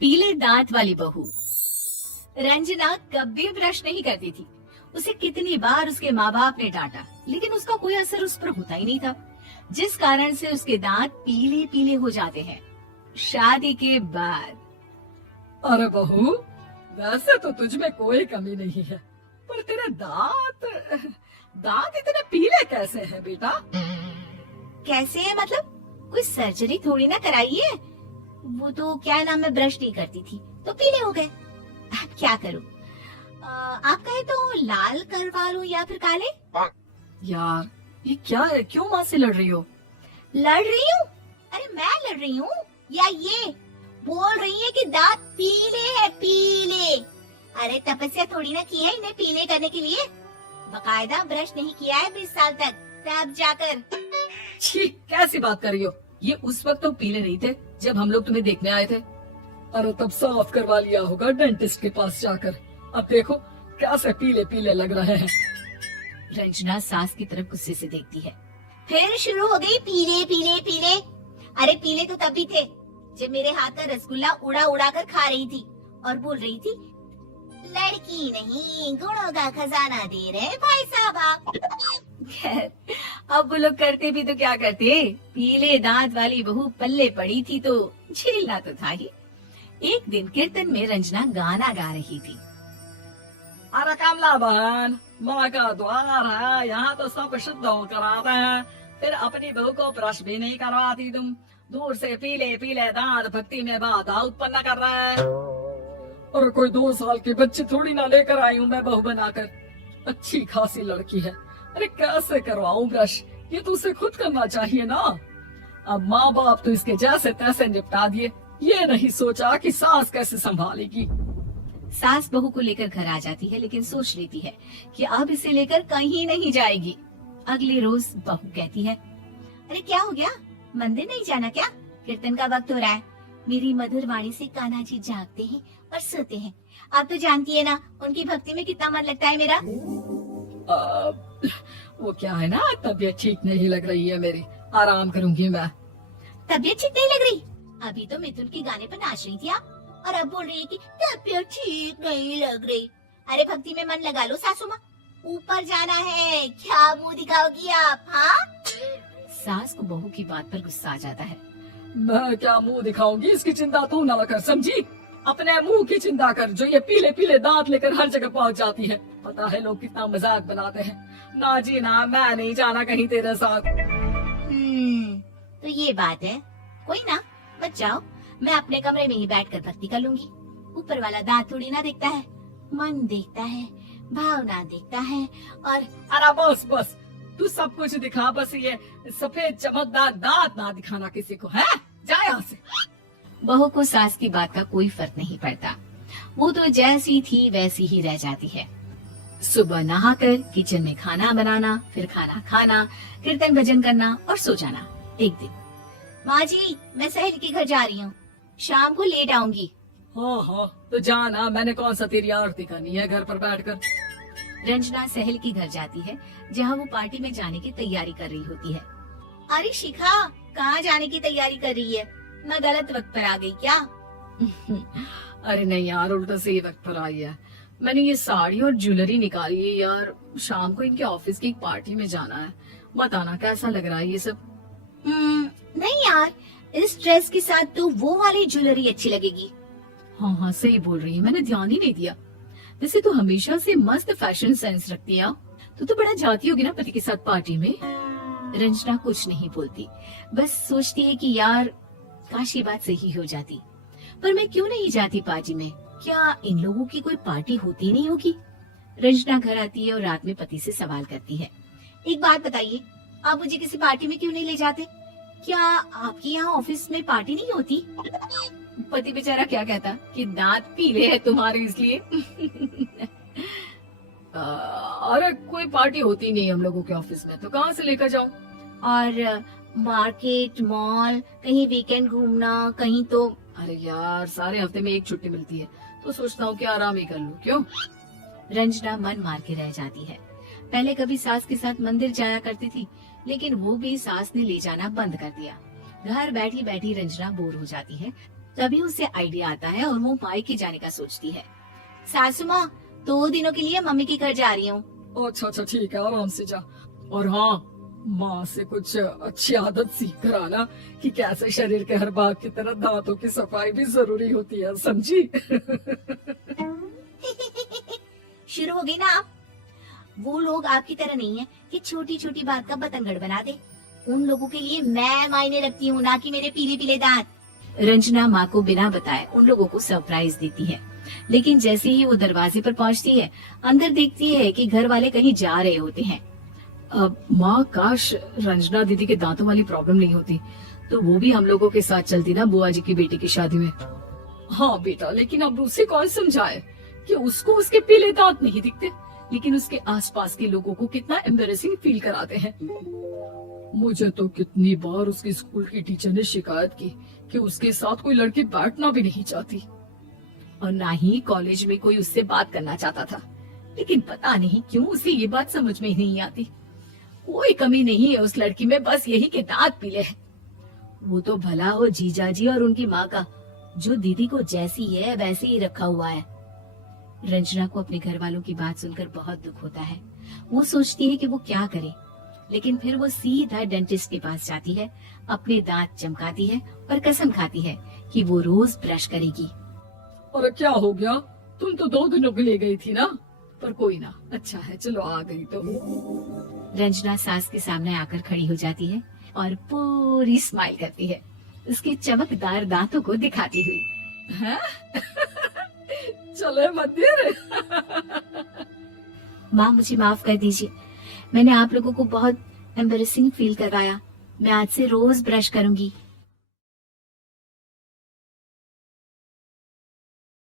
पीले दांत वाली बहू। रंजना कभी ब्रश नहीं करती थी। उसे कितनी बार उसके माँ बाप ने डांटा, लेकिन उसका कोई असर उस पर होता ही नहीं था, जिस कारण से उसके दांत पीले पीले हो जाते हैं। शादी के बाद। अरे बहू, वैसे तो तुझ में कोई कमी नहीं है, पर तेरे दांत दांत इतने पीले कैसे हैं बेटा? कैसे है मतलब? कोई सर्जरी थोड़ी ना कराई है। वो तो क्या नाम, मैं ब्रश नहीं करती थी तो पीले हो गए। अब क्या करूं? आप कहे तो लाल करवा लूं या फिर काले? यार ये क्या है, क्यों माँ से लड़ रही हो? लड़ रही हूँ? अरे मैं लड़ रही हूँ या ये बोल रही है कि दांत पीले है, पीले। अरे तपस्या थोड़ी ना की है इन्हें पीले करने के लिए। बकायदा ब्रश नहीं किया है 20 साल तक, तब जाकर। छी, कैसी बात कर रही हो? ये उस वक्त तो पीले नहीं थे जब हम लोग तुम्हें देखने आए थे। अरे तब साफ करवा लिया होगा डेंटिस्ट के पास जाकर। अब देखो कैसे पीले पीले लग रहे हैं। रंजना सास की तरफ गुस्से से देखती है। फिर शुरू हो गई पीले पीले पीले। अरे पीले तो तब भी थे जब मेरे हाथ का रसगुल्ला उड़ा उड़ा कर खा रही थी और बोल रही थी, लड़की नहीं गुणों का खजाना दे रहे भाई साहब आप। खैर, अब वो लोग करते भी तो क्या करते, पीले दांत वाली बहू पल्ले पड़ी थी तो झेलना तो था ही। एक दिन कीर्तन में रंजना गाना गा रही थी। अरे कमला बहन, माँ का द्वार है, यहाँ तो सब शुद्ध होकर आते हैं, फिर अपनी बहू को ब्रश भी नहीं करवाती तुम। दूर से पीले पीले दांत भक्ति में बाधा उत्पन्न कर रहा है। और कोई 2 साल की बच्ची थोड़ी ना लेकर आई हूँ मैं बहू बनाकर। अच्छी खासी लड़की है, अरे कैसे करवाऊं ब्रश? ये तो उसे खुद करना चाहिए ना। अब माँ बाप तो इसके जैसे तैसे निपटा दिए, ये नहीं सोचा कि सास कैसे संभालेगी। सास बहू को लेकर घर आ जाती है, लेकिन सोच लेती है कि अब इसे लेकर कहीं नहीं जाएगी। अगले रोज बहू कहती है, अरे क्या हो गया, मंदिर नहीं जाना क्या? कीर्तन का वक्त हो रहा है। मेरी मधुर वाणी से कान्हा जी जागते हैं और सोते हैं। आप तो जानती है ना उनकी भक्ति में कितना मन लगता है मेरा। वो क्या है ना, तबीयत ठीक नहीं लग रही है मेरी, आराम करूंगी मैं। तबीयत ठीक नहीं लग रही? अभी तो मिथुन के गाने पर नाच रही थी आप, और अब बोल रही है कि तबीयत ठीक नहीं लग रही। अरे भक्ति में मन लगा लो सासू माँ, ऊपर जाना है, क्या मुंह दिखाओगी आप? हाँ? सास को बहू की बात पर गुस्सा आ जाता है। मैं क्या मुंह दिखाऊंगी, इसकी चिंता तू ना कर, समझी? अपने मुंह की चिंता कर, जो ये पीले पीले दांत लेकर हर जगह पहुंच जाती है। पता है लोग कितना मजाक बनाते हैं। ना जी ना, मैं नहीं जाना कहीं तेरे साथ। तो ये बात है, कोई ना, मत जाओ, मैं अपने कमरे में ही बैठकर भक्ति कर लूंगी। ऊपर वाला दांत थोड़ी ना देखता है, मन देखता है, भावना देखता है। और अरे बस बस, तू सब कुछ दिखा, बस ये सफेद चमकदार दांत ना दिखाना किसी को, है? जा यहाँ से। बहू को सास की बात का कोई फर्क नहीं पड़ता, वो तो जैसी थी वैसी ही रह जाती है। सुबह नहाकर किचन में खाना बनाना, फिर खाना खाना, कीर्तन भजन करना और सो जाना। एक दिन, माँ जी मैं सहेली के घर जा रही हूँ, शाम को लेट आऊंगी। हाँ, तो जाना, मैंने कौन सा तेरी आरती करनी है घर पर बैठकर। रंजना सहल के घर जाती है, जहाँ वो पार्टी में जाने की तैयारी कर रही होती है। अरे शिखा, कहाँ जाने की तैयारी कर रही है? मैं गलत वक्त पर आ गई क्या? अरे नहीं यार, उल्टा सही वक्त पर आई है। मैंने ये साड़ी और ज्वेलरी निकाली है यार, शाम को इनके ऑफिस की एक पार्टी में जाना है। बताना कैसा लग रहा है ये सब? नहीं यार, इस ड्रेस के साथ तो वो वाली ज्वेलरी अच्छी लगेगी। हाँ, सही बोल रही है, मैंने ध्यान ही नहीं दिया। वैसे तो हमेशा से मस्त फैशन सेंस रखती है। तो बड़ा जाती होगी ना पति के साथ पार्टी में। रंजना कुछ नहीं बोलती, बस सोचती है कि यार काश ये बात सही हो जाती, पर मैं क्यों नहीं जाती पार्टी में? क्या इन लोगों की कोई पार्टी होती नहीं होगी? रंजना घर आती है और रात में पति से सवाल करती है, एक बात बताइए, आप मुझे किसी पार्टी में क्यों नहीं ले जाते? क्या आपके यहाँ ऑफिस में पार्टी नहीं होती? पति बेचारा क्या कहता कि दांत पीले हैं तुम्हारे इसलिए। अरे कोई पार्टी होती नहीं हम लोगों के ऑफिस में, तो कहाँ से लेकर जाऊँ? और मार्केट, मॉल, कहीं वीकेंड घूमना, कहीं तो। अरे यार, सारे हफ्ते में एक छुट्टी मिलती है, तो सोचता हूँ कि आराम ही कर लूँ। क्यों? रंजना मन मार के रह जाती है। पहले कभी सास के साथ मंदिर जाया करती थी, लेकिन वो भी सास ने ले जाना बंद कर दिया। घर बैठी बैठी रंजना बोर हो जाती है, तभी उसे आइडिया आता है और वो मायके जाने का सोचती है। सासू माँ, 2 दिनों के लिए मम्मी के घर जा रही हूँ। अच्छा ठीक है, आराम से जा। और हाँ, माँ से कुछ अच्छी आदत सीख कर आना कि कैसे शरीर के हर भाग की तरह दांतों की सफाई भी जरूरी होती है, समझी? शुरू हो गई ना आप। वो लोग आपकी तरह नहीं है कि छोटी छोटी बात का बतंगड़ बना दे। उन लोगों के लिए मैं मायने रखती हूँ, ना कि मेरे पीले पीले दांत। रंजना माँ को बिना बताए उन लोगों को सरप्राइज देती है, लेकिन जैसे ही वो दरवाजे पर पहुंचती है, अंदर देखती है कि घर वाले कहीं जा रहे होते हैं। अब माँ, काश रंजना दीदी के दांतों वाली प्रॉब्लम नहीं होती तो वो भी हम लोगों के साथ चलती ना बुआ जी की बेटी की शादी में। हाँ बेटा, लेकिन अब उसे कौन समझाए कि उसको उसके पीले दांत नहीं दिखते, लेकिन उसके आसपास के लोगों को कितना एम्बेरेसिंग फील कराते हैं। मुझे तो कितनी बार उसकी स्कूल की टीचर ने शिकायत की कि उसके साथ कोई लड़की बैठना भी नहीं चाहती, और ना ही कॉलेज में कोई उससे बात करना चाहता था। लेकिन पता नहीं क्यों उसे ये बात समझ में ही नहीं आती। कोई कमी नहीं है उस लड़की में, बस यही के दांत पीले हैं। वो तो भला हो जीजा जी और उनकी माँ का, जो दीदी को जैसी है वैसे ही रखा हुआ है। रंजना को अपने घर वालों की बात सुनकर बहुत दुख होता है। वो सोचती है कि वो क्या करे, लेकिन फिर वो सीधा डेंटिस्ट के पास जाती है, अपने दांत चमकाती है और कसम खाती है कि वो रोज ब्रश करेगी। और क्या हो गया, तुम तो 2 दिनों के लिए गई थी ना, पर कोई ना, अच्छा है, चलो आ गई तो। रंजना सास के सामने आकर खड़ी हो जाती है और पूरी स्माइल करती है, उसके चमकदार दांतों को दिखाती हुई। हैं? चले मंदिर। माँ, मुझे माफ कर दीजिए, मैंने आप लोगों को बहुत एम्बेरेसिंग फील करवाया। मैं आज से रोज ब्रश करूंगी।